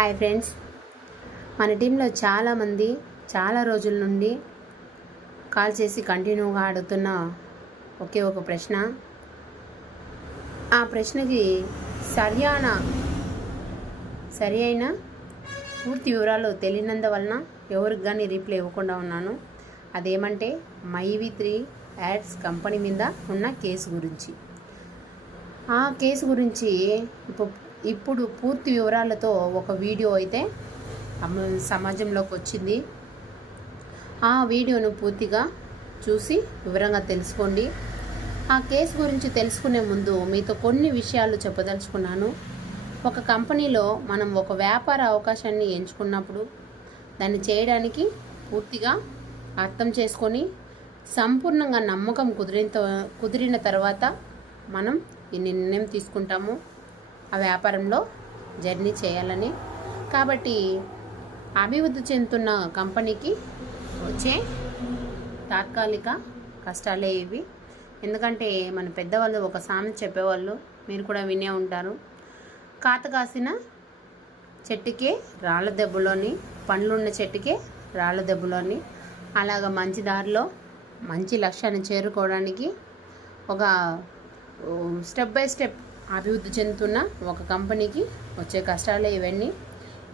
Hi friends, మన టీంలో చాలామంది చాలా రోజుల నుండి కాల్ చేసి కంటిన్యూగా అడుగుతున్న ఒకే ఒక ప్రశ్న. ఆ ప్రశ్నకి సరి అయిన పూర్తి వివరాలు తెలియనందువలన ఎవరికి కానీ రిప్లై ఇవ్వకుండా ఉన్నాను. అదేమంటే మైవి3 యాడ్స్ కంపెనీ మీద ఉన్న కేసు గురించి. ఆ కేసు గురించి ఇప్పుడు పూర్తి వివరాలతో ఒక వీడియో అయితే సమాజంలోకి వచ్చింది. ఆ వీడియోను పూర్తిగా చూసి వివరంగా తెలుసుకోండి. ఆ కేసు గురించి తెలుసుకునే ముందు మీతో కొన్ని విషయాలు చెప్పదలుచుకున్నాను. ఒక కంపెనీలో మనం ఒక వ్యాపార అవకాశాన్ని ఎంచుకున్నప్పుడు దాన్ని చేయడానికి పూర్తిగా అర్థం చేసుకొని సంపూర్ణంగా నమ్మకం కుదిరిన తర్వాత మనం ఈ నిర్ణయం తీసుకుంటాము ఆ వ్యాపారంలో జర్నీ చేయాలని. కాబట్టి అభివృద్ధి చెందుతున్న కంపెనీకి వచ్చే తాత్కాలిక కష్టాలే ఇవి. ఎందుకంటే మన పెద్దవాళ్ళు ఒక సామెత చెప్పేవాళ్ళు, మీరు కూడా వినే ఉంటారు. కాత కాసిన చెట్టుకే రాళ్ళ దెబ్బలోని, పండ్లున్న చెట్టుకే రాళ్ళ దెబ్బలోని. అలాగ మంచి దారిలో మంచి లక్ష్యాన్ని చేరుకోవడానికి ఒక స్టెప్ బై స్టెప్ అభివృద్ధి చెందుతున్న ఒక కంపెనీకి వచ్చే కష్టాలే ఇవన్నీ.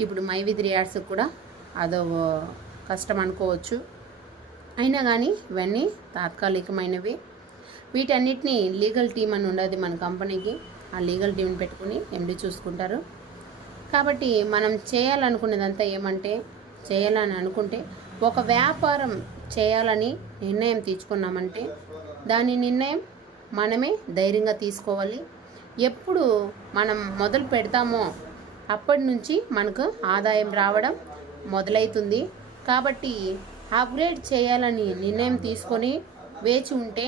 ఇప్పుడు మైవి3 యాడ్స్ కూడా అదో కష్టం అనుకోవచ్చు. అయినా కానీ ఇవన్నీ తాత్కాలికమైనవి. వీటన్నిటిని లీగల్ టీం అని ఉండదు మన కంపెనీకి. ఆ లీగల్ టీంని పెట్టుకుని ఎండి చూసుకుంటారు. కాబట్టి మనం చేయాలనుకునేదంతా ఏమంటే, చేయాలని అనుకుంటే ఒక వ్యాపారం చేయాలని నిర్ణయం తీసుకున్నామంటే దాని నిర్ణయం మనమే ధైర్యంగా తీసుకోవాలి. ఎప్పుడు మనం మొదలు పెడతామో అప్పటి నుంచి మనకు ఆదాయం రావడం మొదలవుతుంది. కాబట్టి అప్గ్రేడ్ చేయాలని నిర్ణయం తీసుకొని వేచి ఉంటే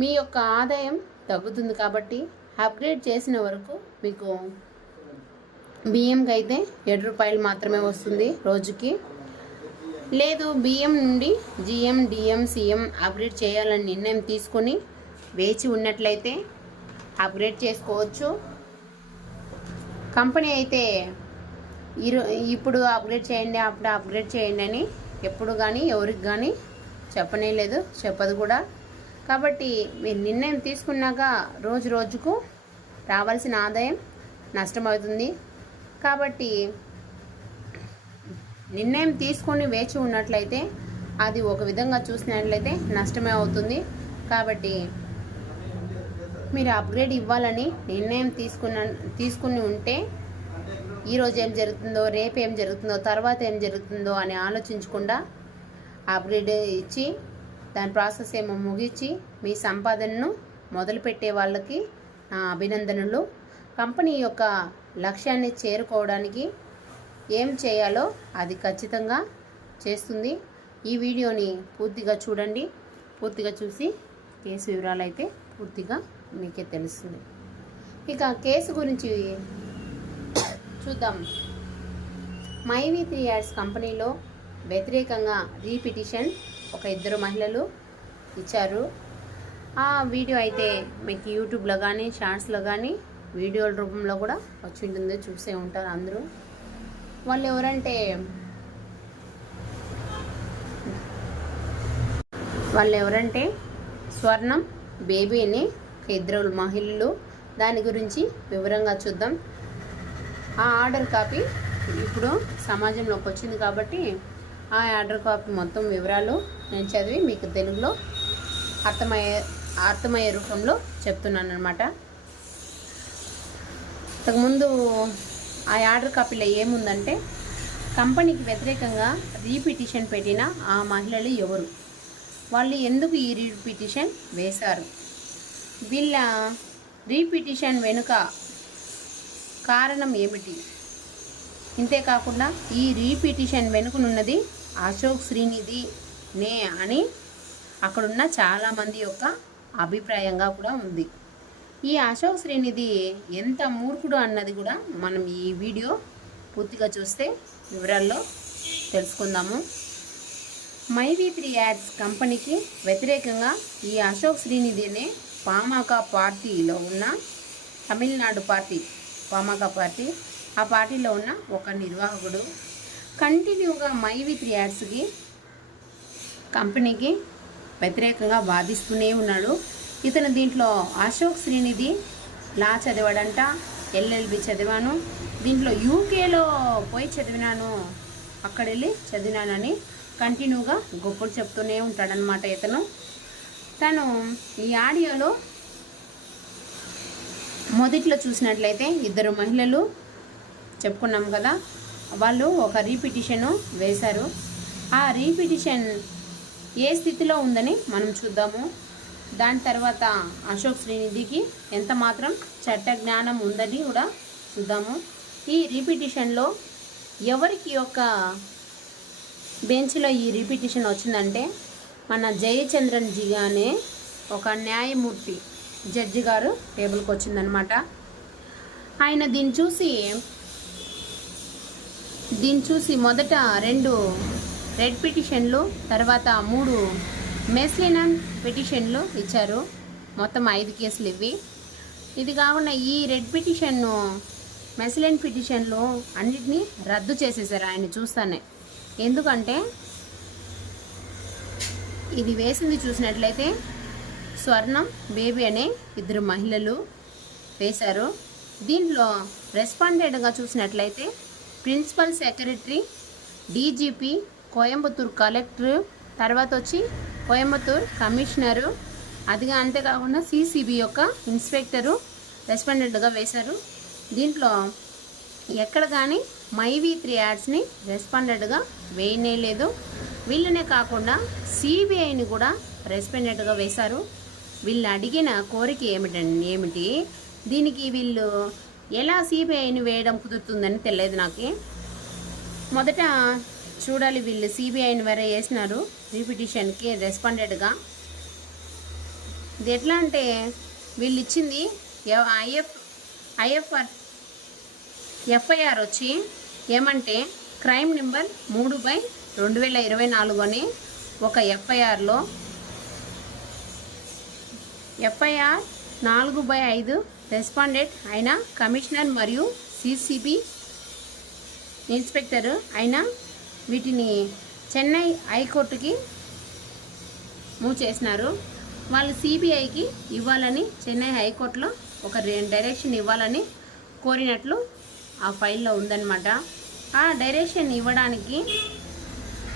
మీ యొక్క ఆదాయం తగ్గుతుంది. కాబట్టి అప్గ్రేడ్ చేసిన వరకు మీకు బియ్యంకి అయితే ₹7 మాత్రమే వస్తుంది రోజుకి. లేదు బియ్యం నుండి GM, DM, CM అప్గ్రేడ్ చేయాలని నిర్ణయం తీసుకొని వేచి ఉన్నట్లయితే అప్గ్రేడ్ చేసుకోవచ్చు. కంపెనీ అయితే ఇప్పుడు అప్గ్రేడ్ చేయండి, అప్పుడు అప్గ్రేడ్ చేయండి అని ఎప్పుడు కానీ ఎవరికి కానీ చెప్పనే లేదు, చెప్పదు కూడా. కాబట్టి మీరు నిర్ణయం తీసుకున్నాక రోజు రోజుకు రావాల్సిన ఆదాయం నష్టమవుతుంది. కాబట్టి నిర్ణయం తీసుకొని వేచి ఉన్నట్లయితే అది ఒక విధంగా చూసినట్లయితే నష్టమే అవుతుంది. కాబట్టి మీరు అప్గ్రేడ్ ఇవ్వాలని నిర్ణయం తీసుకుని ఉంటే ఈరోజు ఏం జరుగుతుందో, రేపు ఏం జరుగుతుందో, తర్వాత ఏం జరుగుతుందో అని ఆలోచించకుండా అప్గ్రేడ్ ఇచ్చి దాని ప్రాసెస్ ఏమో ముగించి మీ సంపాదనను మొదలుపెట్టే వాళ్ళకి నా అభినందనలు. కంపెనీ యొక్క లక్ష్యాన్ని చేరుకోవడానికి ఏం చేయాలో అది ఖచ్చితంగా చేస్తుంది. ఈ వీడియోని పూర్తిగా చూడండి. పూర్తిగా చూసి కేసు వివరాలు అయితే పూర్తిగా మీకే తెలుస్తుంది. ఇక కేసు గురించి చూద్దాం. మైవి3 యాడ్స్ కంపెనీలో వ్యతిరేకంగా రీపిటిషన్ ఒక 2 మహిళలు ఇచ్చారు. ఆ వీడియో అయితే మీకు యూట్యూబ్లో కానీ షార్ట్స్లో కానీ వీడియోల రూపంలో కూడా వచ్చి ఉంటుంది, చూసే ఉంటారు అందరూ. వాళ్ళు ఎవరంటే స్వర్ణం, బేబీ అని 2 మహిళలు. దాని గురించి వివరంగా చూద్దాం. ఆ ఆర్డర్ కాపీ ఇప్పుడు సమాజంలోకి వచ్చింది కాబట్టి ఆ ఆర్డర్ కాపీ మొత్తం వివరాలు నేను చదివి మీకు తెలుగులో అర్థమయ్యే రూపంలో చెప్తున్నాను అనమాట. ఇంతకుముందు ఆ ఆర్డర్ కాపీలో ఏముందంటే, కంపెనీకి వ్యతిరేకంగా రీపిటిషన్ పెట్టిన ఆ మహిళలు ఎవరు, వాళ్ళు ఎందుకు ఈ రీపిటిషన్ వేశారు, వీళ్ళ రీపిటిషన్ వెనుక కారణం ఏమిటి, ఇంతేకాకుండా ఈ రీపిటిషన్ వెనుకనున్నది అశోక్ శ్రీనిధి నే అని అక్కడున్న చాలామంది యొక్క అభిప్రాయంగా కూడా ఉంది. ఈ అశోక్ శ్రీనిధి ఎంత మూర్ఖుడు అన్నది కూడా మనం ఈ వీడియో పూర్తిగా చూస్తే వివరాల్లో తెలుసుకుందాము. మైవి3 యాడ్స్ కంపెనీకి వ్యతిరేకంగా ఈ అశోక్ శ్రీనిధి అనే పామక పార్టీలో ఉన్న తమిళనాడు పార్టీ పామక పార్టీ ఆ పార్టీలో ఉన్న ఒక నిర్వాహకుడు కంటిన్యూగా మై విత్ యాడ్స్కి కంపెనీకి వ్యతిరేకంగా వాదిస్తూనే ఉన్నాడు. ఇతను దీంట్లో అశోక్ శ్రీనిధి లా చదివాడంట, ఎల్ఎల్బి చదివాను, దీంట్లో యూకేలో పోయి చదివినాను, అక్కడ వెళ్ళి చదివినానని కంటిన్యూగా గొప్పలు చెప్తూనే ఉంటాడనమాట ఇతను. తను ఈ ఆడియోలో మొదట్లో చూసినట్లయితే ఇద్దరు మహిళలు చెప్పుకున్నాం కదా, వాళ్ళు ఒక రీపిటిషను వేశారు. ఆ రీపిటిషన్ ఏ స్థితిలో ఉందని మనం చూద్దాము. దాని తర్వాత అశోక్ శ్రీనిధికి ఎంత మాత్రం చట్ట జ్ఞానం ఉందని కూడా చూద్దాము. ఈ రీపిటిషన్లో ఎవరికి యొక్క బెంచ్లో ఈ రీపిటిషన్ వచ్చిందంటే మన జయచంద్రన్ జీ అనే ఒక న్యాయమూర్తి జడ్జి గారు టేబుల్కి వచ్చిందనమాట. ఆయన దీన్ని చూసి మొదట 2 రెడ్ పిటిషన్లు, తర్వాత 3 మెస్లినన్ పిటిషన్లు ఇచ్చారు. మొత్తం 5 కేసులు ఇవి. ఇది కాకుండా ఈ రెడ్ పిటిషన్ను మెస్లిన్ పిటిషన్లు అన్నిటినీ రద్దు చేసేసారు ఆయన చూస్తానే. ఎందుకంటే ఇది వేసింది చూసినట్లయితే స్వర్ణం, బేబీ అనే ఇద్దరు మహిళలు వేశారు. దీంట్లో రెస్పాండెంట్గా చూసినట్లయితే principal secretary, DGP, Coimbatore collector, తర్వాత వచ్చి కోయంబత్తూర్ కమిషనరు, అదిగా అంతేకాకుండా సిసిబి యొక్క ఇన్స్పెక్టరు రెస్పాండెంట్గా వేశారు. దీంట్లో ఎక్కడ కానీ మైవి 3 యాడ్స్ని రెస్పాండెంట్గా వేయనేలేదు. వీళ్ళనే కాకుండా సిబిఐని కూడా రెస్పాండెంట్గా వేశారు. వీళ్ళు అడిగిన కోరిక ఏమిటి, దీనికి వీళ్ళు ఎలా సిబిఐని వేయడం కుదురుతుందని తెలియదు నాకు. మొదట చూడాలి, వీళ్ళు సిబిఐని వేరే వేసినారు రీపిటిషన్కి రెస్పాండెంట్గా. ఇది ఎట్లా అంటే వీళ్ళు ఇచ్చింది ఎఫ్ఐఆర్ వచ్చి ఏమంటే క్రైమ్ నెంబర్ 3/2024 అని ఒక ఎఫ్ఐఆర్లో ఎఫ్ఐఆర్ 4/5 రెస్పాండెంట్ అయిన కమిషనర్ మరియు సిసిబి ఇన్స్పెక్టర్ అయిన వీటిని చెన్నై హైకోర్టుకి మూవ్ చేసినారు. వాళ్ళు సిబిఐకి ఇవ్వాలని చెన్నై హైకోర్టులో ఒక డైరెక్షన్ ఇవ్వాలని కోరినట్లు ఆ ఫైల్లో ఉందన్నమాట. ఆ డైరెక్షన్ ఇవ్వడానికి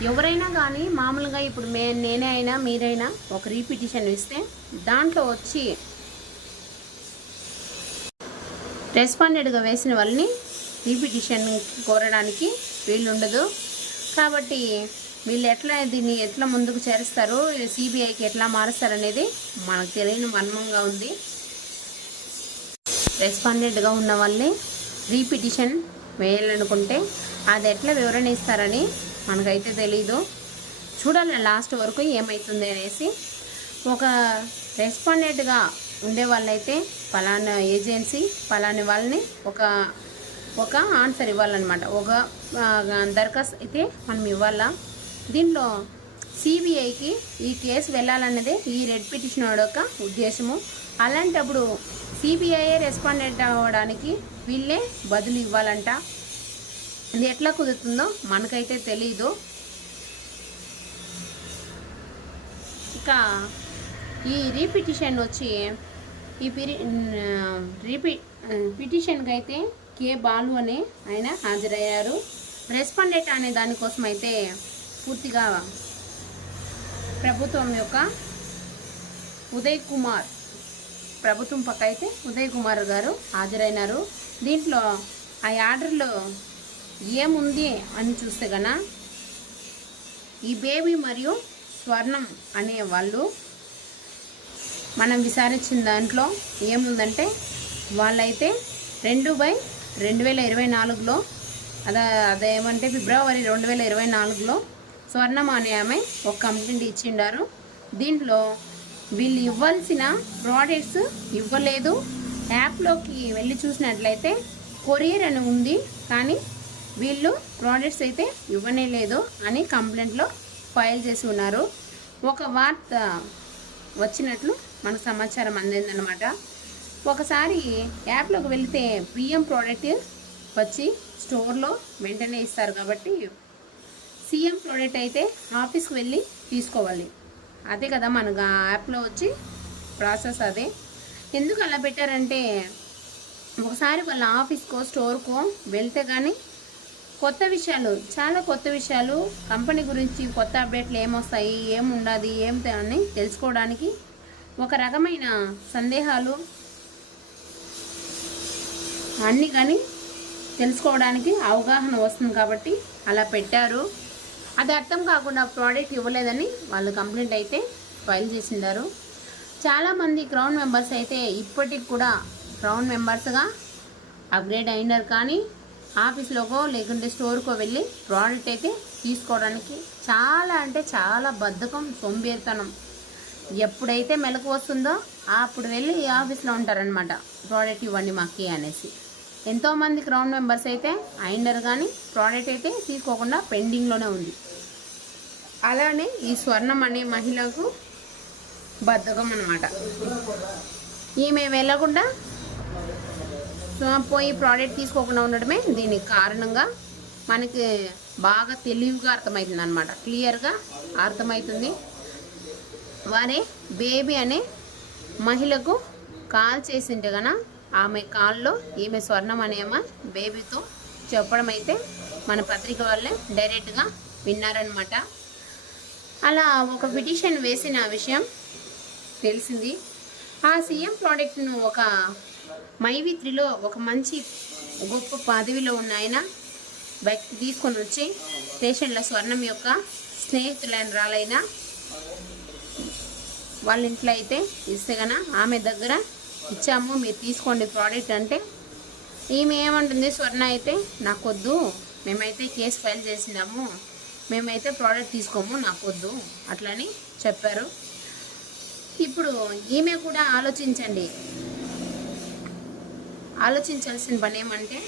ఎవరైనా కానీ మామూలుగా ఇప్పుడు నేనే అయినా మీరైనా ఒక రీపిటిషన్ ఇస్తే దాంట్లో వచ్చి రెస్పాండెంట్గా వేసిన వాళ్ళని రీపిటిషన్ కోరడానికి వీలుండదు. కాబట్టి వీళ్ళు దీన్ని ఎట్లా ముందుకు చేరుస్తారు, సిబిఐకి ఎట్లా మారుస్తారు అనేది మనకు తెలియని మర్మంగా ఉంది. రెస్పాండెంట్గా ఉన్న వాళ్ళని రీపిటిషన్ వేయాలనుకుంటే అది ఎట్లా వివరణ ఇస్తారని మనకైతే తెలీదు. చూడాలి లాస్ట్ వరకు ఏమవుతుంది అనేసి. ఒక రెస్పాండెంట్గా ఉండే వాళ్ళైతే పలానా ఏజెన్సీ పలాని వాళ్ళని ఒక ఆన్సర్ ఇవ్వాలన్నమాట, ఒక దరఖాస్తు అయితే మనం ఇవ్వాలా. దీంట్లో సిబిఐకి ఈ కేసు వెళ్ళాలన్నదే ఈ రెడ్ పిటిషన్ యొక్క ఉద్దేశము. అలాంటప్పుడు సిబిఐఏ రెస్పాండెంట్ అవ్వడానికి వీళ్ళే బదులు ఇవ్వాలంట. ఇది ఎట్లా కుదురుతుందో మనకైతే తెలీదు. ఇక ఈ రీపిటిషన్ వచ్చి ఈ పిటిషన్కి అయితే కే బాలు అనే ఆయన హాజరయ్యారు. రెస్పాండెంట్ అనే దానికోసం అయితే పూర్తిగా ప్రభుత్వం యొక్క ప్రభుత్వం పక్క అయితే ఉదయ్ కుమార్ గారు హాజరైనారు. దీంట్లో ఆ ఆర్డర్లో ఏముంది అని చూస్తే గన ఈ బేబీ మరియు స్వర్ణం అనే వాళ్ళు మనం విచారించిన దాంట్లో ఏముందంటే వాళ్ళైతే 2/2024లో అదేమంటే ఫిబ్రవరి 2024లో స్వర్ణం అనే ఆమె ఒక కంప్లైంట్ ఇచ్చిండారు. దీంట్లో వీళ్ళు ఇవ్వాల్సిన ప్రోడక్ట్స్ ఇవ్వలేదు. యాప్లోకి వెళ్ళి చూసినట్లయితే కొరియర్ అని ఉంది, కానీ వీళ్ళు ప్రోడక్ట్స్ అయితే ఇవ్వనే లేదు అని కంప్లైంట్లో ఫైల్ చేసి ఉన్నారు. ఒక వార్త వచ్చినట్లు మనకు సమాచారం అందిందనమాట. ఒకసారి యాప్లోకి వెళితే పిఎం ప్రోడక్ట్ వచ్చి స్టోర్లో వెంటనే ఇస్తారు కాబట్టి సీఎం ప్రోడక్ట్ అయితే ఆఫీస్కి వెళ్ళి తీసుకోవాలి. అదే కదా మనకు ఆ యాప్లో వచ్చి ప్రాసెస్ అదే. ఎందుకు అలా పెట్టారంటే ఒకసారి వాళ్ళ ఆఫీస్కో స్టోర్కో వెళ్తే కానీ చాలా కొత్త విషయాలు కంపెనీ గురించి కొత్త అప్డేట్లు ఏమొస్తాయి, ఏముండదు, ఏం అని తెలుసుకోవడానికి ఒక రకమైన సందేహాలు అన్నీ కానీ తెలుసుకోవడానికి అవగాహన వస్తుంది కాబట్టి అలా పెట్టారు. అది అర్థం కాకుండా ప్రోడక్ట్ ఇవ్వలేదని వాళ్ళు కంప్లైంట్ అయితే ఫైల్ చేసిండారు. చాలామంది క్రౌన్ మెంబర్స్ అయితే ఇప్పటికి కూడా క్రౌన్ మెంబర్స్గా అప్గ్రేడ్ అయినారు, కానీ ఆఫీస్లోకో లేకుంటే స్టోర్కో వెళ్ళి ప్రోడక్ట్ అయితే తీసుకోవడానికి చాలా అంటే చాలా బద్ధకం, సోంబేరితనం. ఎప్పుడైతే మెలకు వస్తుందో అప్పుడు వెళ్ళి ఆఫీస్లో ఉంటారనమాట, ప్రోడక్ట్ ఇవ్వండి మాకు అనేసి. ఎంతోమంది క్రౌన్ మెంబర్స్ అయితే అయినారు కానీ ప్రోడక్ట్ అయితే తీసుకోకుండా పెండింగ్లోనే ఉంది. అలానే ఈ స్వర్ణం అనే మహిళకు బద్ధకం అన్నమాట. ఈమె వెళ్ళకుండా పోయి ప్రోడక్ట్ తీసుకోకుండా ఉండడమే దీనికి కారణంగా మనకి బాగా తెలివిగా అర్థమవుతుంది అనమాట, క్లియర్గా అర్థమవుతుంది. వారే బేబీ అనే మహిళకు కాల్ చేసింటే కనుక ఆమె కాల్లో ఈమె స్వర్ణం అనేమ బేబీతో చెప్పడం అయితే మన పత్రిక వాళ్ళే డైరెక్ట్గా విన్నారనమాట. అలా ఒక పిటిషన్ వేసిన విషయం తెలిసింది. ఆ సీఎం ప్రోడక్ట్ను ఒక మైవిత్రిలో ఒక మంచి గొప్ప పదవిలో ఉన్న ఆయన వ్యక్తి తీసుకొని వచ్చి స్టేషన్లో స్వర్ణం యొక్క స్నేహితులైన వాళ్ళ ఇంట్లో అయితే ఇస్తే గన ఆమె దగ్గర ఇచ్చాము, మీరు తీసుకోండి ప్రోడక్ట్ అంటే ఈమె ఏమంటుంది, స్వర్ణ అయితే నాకొద్దు, మేమైతే కేసు ఫైల్ చేసినాము, మేమైతే ప్రోడక్ట్ తీసుకోము, నాకొద్దు అట్లని చెప్పారు. ఇప్పుడు ఈమె కూడా ఆలోచించాల్సిన పని ఏమంటే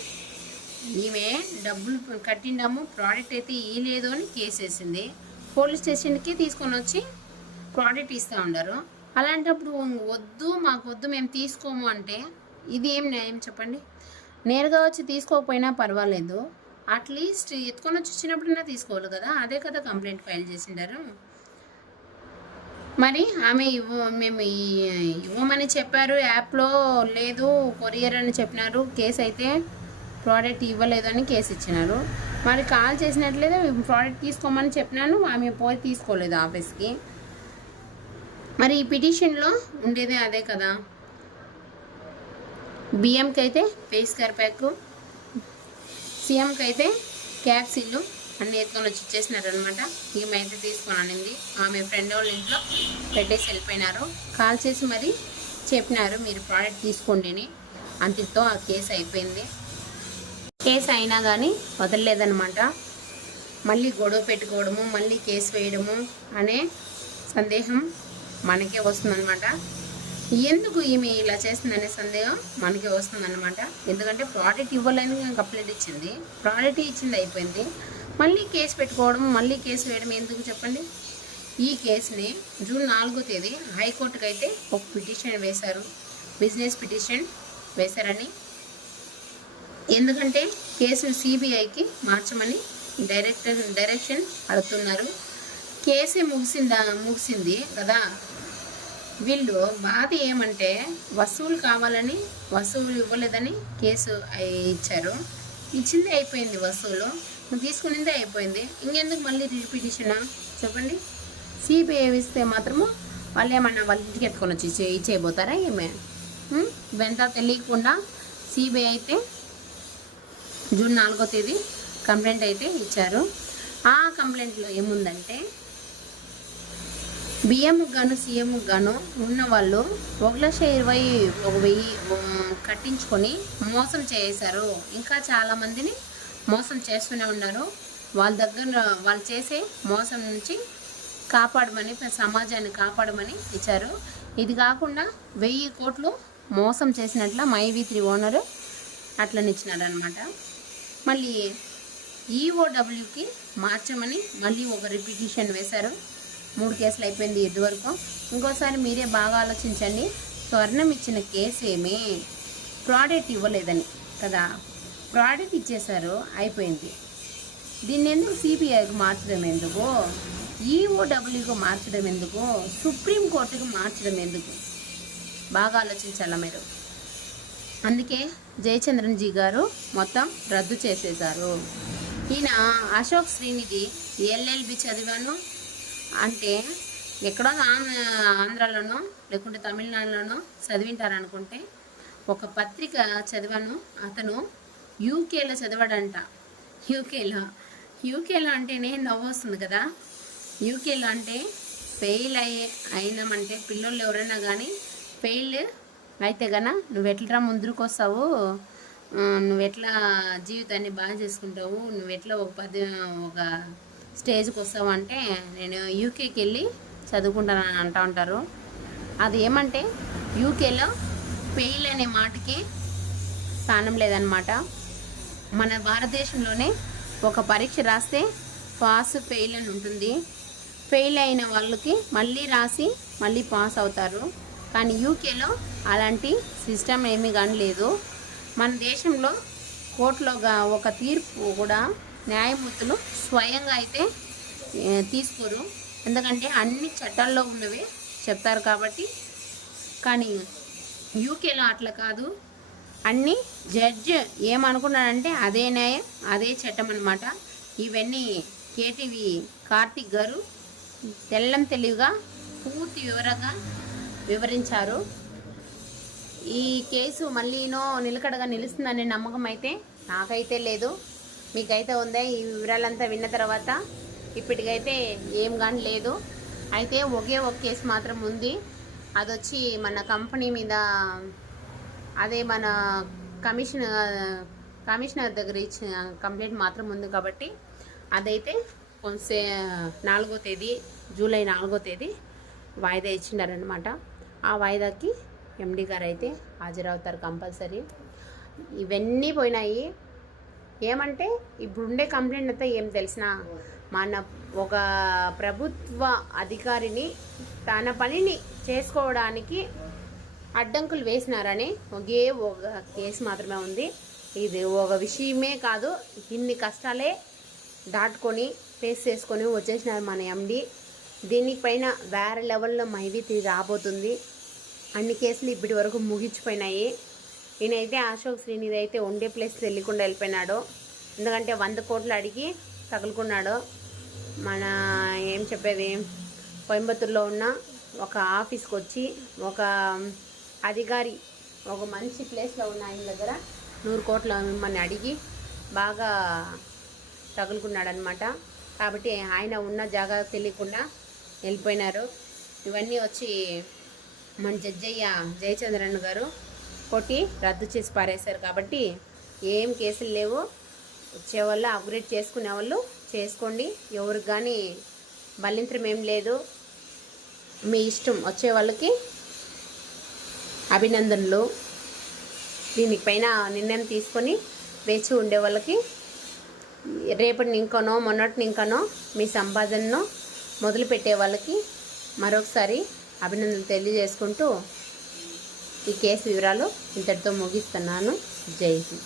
ఈమె డబ్బులు కట్టిండాము, ప్రోడక్ట్ అయితే ఇవ్వలేదు అని కేసు వేసింది. పోలీస్ స్టేషన్కి తీసుకొని వచ్చి ప్రోడక్ట్ ఇస్తూ ఉండరు. అలాంటప్పుడు మాకు వద్దు, మేము తీసుకోము అంటే ఇది ఏం న్యాయం చెప్పండి? నేరుగా వచ్చి తీసుకోకపోయినా పర్వాలేదు, అట్లీస్ట్ ఎత్తుకొని వచ్చి ఇచ్చినప్పుడైనా తీసుకోవాలి కదా. అదే కదా కంప్లైంట్ ఫైల్ చేసిండారు. మరి ఆమె మేము ఇవ్వమని చెప్పారు, యాప్లో లేదు, కొరియర్ అని చెప్పినారు, కేసు అయితే ప్రోడక్ట్ ఇవ్వలేదు అని కేసు ఇచ్చినారు. మరి కాల్ చేసినట్లయితే ప్రోడక్ట్ తీసుకోమని చెప్పినాను, ఆమె పోయి తీసుకోలేదు ఆఫీస్కి. మరి ఈ పిటిషన్లో ఉండేదే అదే కదా. బియ్యంకి అయితే ఫేస్ కేర్ ప్యాక్, సీఎంకి అయితే క్యాప్సిల్లు అన్నీ ఎత్తుకొని వచ్చి ఇచ్చేసినారనమాట. ఈమె అయితే తీసుకొని అనింది, ఆమె ఫ్రెండ్ వాళ్ళ ఇంట్లో పెట్టేసి వెళ్ళిపోయినారు. కాల్ చేసి మరి చెప్పినారు మీరు ప్రోడక్ట్ తీసుకోండి అని. అంతటితో ఆ కేసు అయిపోయింది. కేసు అయినా కానీ వదలలేదనమాట. మళ్ళీ గొడవ పెట్టుకోవడము, మళ్ళీ కేసు వేయడము అనే సందేహం మనకే వస్తుందన్నమాట. ఎందుకు ఈమె ఇలా చేస్తుందనే సందేహం మనకే వస్తుందన్నమాట. ఎందుకంటే ప్రోడక్ట్ ఇవ్వాలని కంప్లైంట్ ఇచ్చింది, ప్రోడక్ట్ ఇచ్చింది అయిపోయింది, మళ్ళీ కేసు పెట్టుకోవడం, మళ్ళీ కేసు వేయడం ఎందుకు చెప్పండి? ఈ కేసుని జూన్ 4వ తేదీ హైకోర్టుకు అయితే ఒక పిటిషన్ వేశారు, బిజినెస్ పిటిషన్ వేశారని. ఎందుకంటే కేసు సిబిఐకి మార్చమని డైరెక్షన్ అడుగుతున్నారు. కేసు ముగిసింది కదా. వీళ్ళు బాధ ఏమంటే వసూలు కావాలని వసూలు ఇవ్వలేదని కేసు ఇచ్చారు. ఇచ్చిందే అయిపోయింది, వసూలు తీసుకునిందే అయిపోయింది, ఇంకెందుకు మళ్ళీ రిపిటిషనా చెప్పండి? సిబిఐ ఇస్తే మాత్రము వాళ్ళు ఏమన్నా వాళ్ళ ఇంటికి ఎత్తుకొని వచ్చి ఇచ్చేయబోతారా ఏమే? ఇవంతా తెలియకుండా సిబిఐ అయితే జూన్ 4వ తేదీ కంప్లైంట్ అయితే ఇచ్చారు. ఆ కంప్లైంట్లో ఏముందంటే బియ్యంకు గాను సీఎంకు గాను ఉన్న వాళ్ళు 1,20,000 కట్టించుకొని మోసం చేశారు. ఇంకా చాలామందిని మోసం చేస్తూనే ఉన్నారు. వాళ్ళ దగ్గర వాళ్ళు చేసే మోసం నుంచి కాపాడమని, సమాజాన్ని కాపాడమని ఇచ్చారు. ఇది కాకుండా 1,000 కోట్లు మోసం చేసినట్ల మైవి3 ఓనరు అట్లనిచ్చినారనమాట. మళ్ళీ ఈఓడబ్ల్యూకి మార్చమని మళ్ళీ ఒక రిపిటిషన్ వేశారు. 3 కేసులు అయిపోయింది ఇదివరకు. ఇంకోసారి మీరే బాగా ఆలోచించండి. స్వర్ణం ఇచ్చిన కేసు ఏమీ ప్రోడక్ట్ ఇవ్వలేదని కదా. ప్రోడక్ట్ ఇచ్చేశారు, అయిపోయింది. దీన్ని ఎందుకు సిబిఐకి మార్చడం ఎందుకు, ఈఓడబ్ల్యూకి మార్చడం ఎందుకు, సుప్రీంకోర్టుకి మార్చడం ఎందుకు? బాగా ఆలోచించాలా మీరు. అందుకే జయచంద్రన్ జీ గారు మొత్తం రద్దు చేసేశారు. ఈయన అశోక్ శ్రీనిధి ఎల్ఎల్బి చదివాను అంటే ఎక్కడో ఆంధ్రాలోనో లేకుంటే తమిళనాడులోనో చదివింటారనుకుంటే, ఒక పత్రిక చదివాను, అతను యూకేలో చదివాడంట. యూకేలో అంటేనే నవ్వు వస్తుంది కదా. యూకేలో అంటే ఫెయిల్ అయినామంటే పిల్లలు ఎవరైనా కానీ ఫెయిల్ అయితే గన నువ్వు ఎట్లా ముందుకు వస్తావు, నువ్వు ఎట్లా జీవితాన్ని బాగా చేసుకుంటావు, నువ్వు ఎట్లా ఒక స్టేజ్కి వస్తావు అంటే నేను యూకేకి వెళ్ళి చదువుకుంటానని అంటూ ఉంటారు. అది ఏమంటే యూకేలో ఫెయిల్ అనే మాటకి స్థానం లేదనమాట. మన భారతదేశంలోనే ఒక పరీక్ష రాస్తే పాస్ ఫెయిల్ అని ఉంటుంది. ఫెయిల్ అయిన వాళ్ళకి మళ్ళీ రాసి మళ్ళీ పాస్ అవుతారు. కానీ యూకేలో అలాంటి సిస్టమ్ ఏమీ కానీ లేదు. మన దేశంలో కోర్టులో ఒక తీర్పు కూడా న్యాయమూర్తులు స్వయంగా అయితే తీసుకోరు, ఎందుకంటే అన్ని చట్టాల్లో ఉన్నవి చెప్తారు కాబట్టి. కానీ యూకేలో అట్లా కాదు, అన్నీ జడ్జ్ ఏమనుకున్నాడంటే అదే న్యాయం అదే చట్టం అన్నమాట. ఇవన్నీ కేటీవీ కార్తిక్ గారు తెల్లం తెలివిగా పూర్తి వివరంగా వివరించారు. ఈ కేసు మళ్ళీనో నిలకడగా నిలుస్తుందనే నమ్మకం అయితే నాకైతే లేదు. మీకైతే ఉందా? ఈ వివరాలంతా విన్న తర్వాత ఇప్పటికైతే ఏం కానీ లేదు. అయితే ఒకే ఒక కేసు మాత్రం ఉంది. అది వచ్చి మన కంపెనీ మీద, అదే మన కమిషనర్ దగ్గర ఇచ్చిన కంప్లైంట్ మాత్రం ఉంది కాబట్టి అదైతే కొంచెం 4వ తేదీ జూలై 4వ తేదీ వాయిదా ఇచ్చిండారనమాట. ఆ వాయిదాకి ఎండి గారు అయితే హాజరవుతారు కంపల్సరీ. ఇవన్నీ పోయినాయి. ఏమంటే ఇప్పుడుండే కంప్లైంట్ అంతా ఏం తెలిసినా, మన ఒక ప్రభుత్వ అధికారిని తన పనిని చేసుకోవడానికి అడ్డంకులు వేసినారని ఒకే ఒక కేసు మాత్రమే ఉంది. ఇది ఒక విషయమే కాదు, ఇన్ని కష్టాలే దాటుకొని ఫేస్ చేసుకొని వచ్చేసినారు మన ఎండి. దీనిపైన వేరే లెవెల్లో మైవితి రాబోతుంది. అన్ని కేసులు ఇప్పటి వరకు ముగించిపోయినాయి. ఈయనైతే అశోక్ శ్రీనిధి అయితే ఉండే ప్లేస్ తెలియకుండా వెళ్ళిపోయినాడు. ఎందుకంటే 100 కోట్లు అడిగి తగులుకున్నాడు. మన ఏం చెప్పేది, కోయంబత్తూరులో ఉన్న ఒక ఆఫీస్కి వచ్చి ఒక అధికారి ఒక మంచి ప్లేస్లో ఉన్న ఆయన దగ్గర 100 కోట్ల మిమ్మల్ని అడిగి బాగా తగులుకున్నాడు అనమాట. కాబట్టి ఆయన ఉన్న జాగా తెలియకుండా వెళ్ళిపోయినారు. ఇవన్నీ వచ్చి మన జయచంద్రన్ గారు కొట్టి రద్దు చేసి పారేశారు. కాబట్టి ఏం కేసులు లేవు. వచ్చే వాళ్ళు అప్గ్రేడ్ చేసుకునే వాళ్ళు చేసుకోండి, ఎవరికి కానీ బలింత్రం ఏం లేదు. మీ ఇష్టం. వచ్చే వాళ్ళకి అభినందనలు. దీనిపైన నిర్ణయం తీసుకొని వేచి ఉండే వాళ్ళకి రేపటి ఇంకనో మొన్నటిని ఇంకనో మీ సంపాదనను మొదలుపెట్టే వాళ్ళకి మరొకసారి అభినందనలు తెలియజేసుకుంటూ ఈ కేసు వివరాలు ఇంతటితో ముగిస్తున్నాను. జై హింద్.